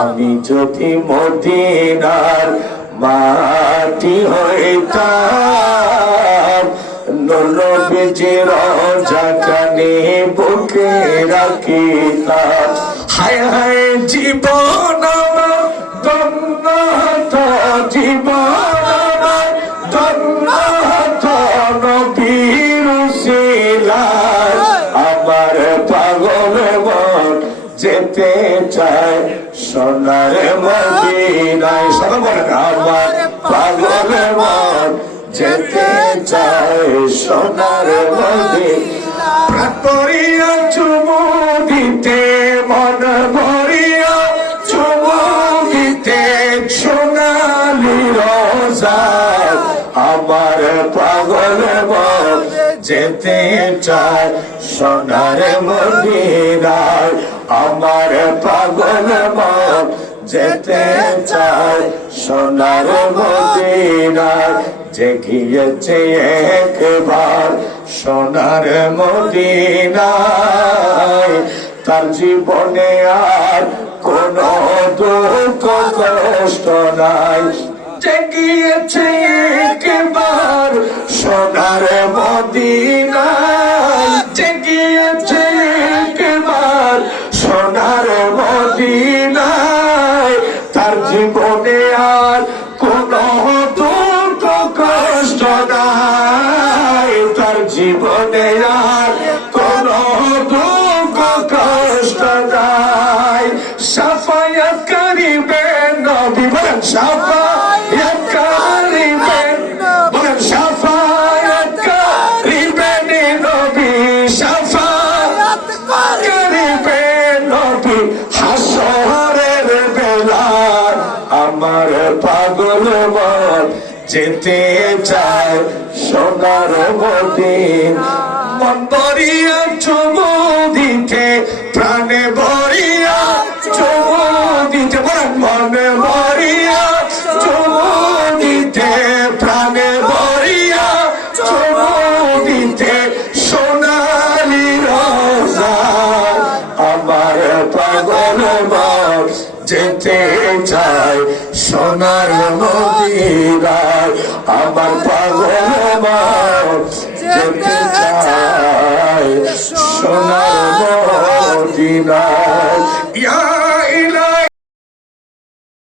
আমি যদি মদিনার মাটি হইতাম, নবীজির রওজাখানি বুকে রাখিতাম। হায় হায় জীবন আমার ধন্য হতো, জীবন আমার ধন্য হতো নবীর উসিলায়। আমার পাগল মন যেতে চায় সোনার মদিনায়। সবাই বলেন আমার পাগল মন যেতে চায় সোনার মদিনায়। প্রাণ ভরিয়া চুমু দিতে, মন ভরিয়া চুমু দিতে সোনালি রোজায়। আমার পাগল মন যেতে চায় সোনার মদিনায়। আমার পাগল মন যেতে চায় সোনার মদিনায়। যে গিয়েছে একবার সোনার মদিনায়, তার জীবনে আর কোনো দুঃখ কষ্ট নাই। যে গিয়েছে একবার সোনার মদিনায়, যে গিয়েছে একবার সোনার মদিনায়, তার জীবনে আর কোনো দুঃখ কষ্ট নাই। তার জীবনে আর কোনো দুঃখ কষ্ট নাই। সাফায়াত করিবেন নবী, বলেন সাফায়াত করিবেন, বলেন সাফায়াত করিবেন নবী, সাফায়াত করিবেন নবী হাসরের বেলায়। আমার পাগল মন যেতে চায় সোনার মদিনায়। মন ভরিয়া চুমু দিতে, প্রাণে ভরিয়া চুমু দিতে, বলেন মন ভরিয়া চুমু দিতে, প্রাণে ভরিয়া চুমু দিতে সোনালি রোজায়। আমার পাগল মন যেতে চায় সোনার মদিনায়। আমার পাগল মন যেতে চায় সোনার মদিনায়।